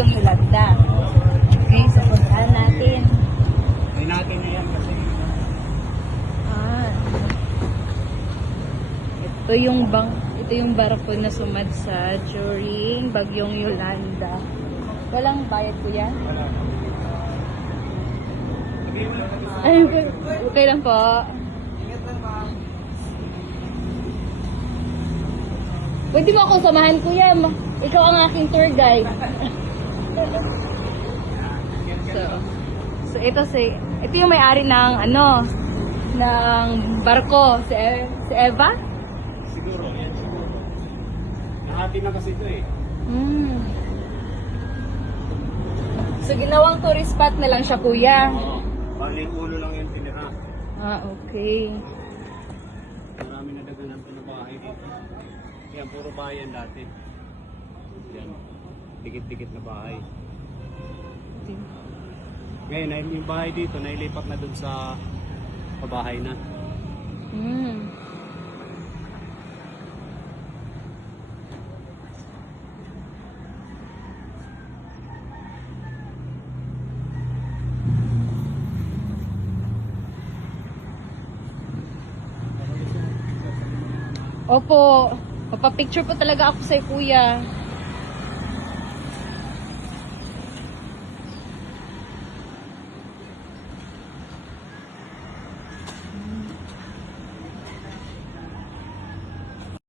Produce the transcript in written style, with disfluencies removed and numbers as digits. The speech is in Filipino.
Bagyong Yolanda. Okay, so puntahan natin. Ay natin na yan kasi. Ah. Ito yung barko na sumadsa during Bagyong Yolanda. Walang bayad po yan? Wala. Ay, okay lang po. Ingat lang ma'am. Pwede mo ako samahan, kuya. Ikaw ang aking tour guide. So ito yung may-ari ng ng barko, si Eva? Siguro, yan siguro. Nahati na kasi ito eh. So ginawang tourist spot na lang siya, kuya. Oo. Baling ulo lang yung tinira. Ah, okay. Marami na daganan po na bahay dito. Yan, puro bayan dati. Yan. Dikit-dikit na bahay. Ngayon, yung bahay dito, nailipat na dun sa pabahay na. Opo, papapicture po talaga ako sa kuya.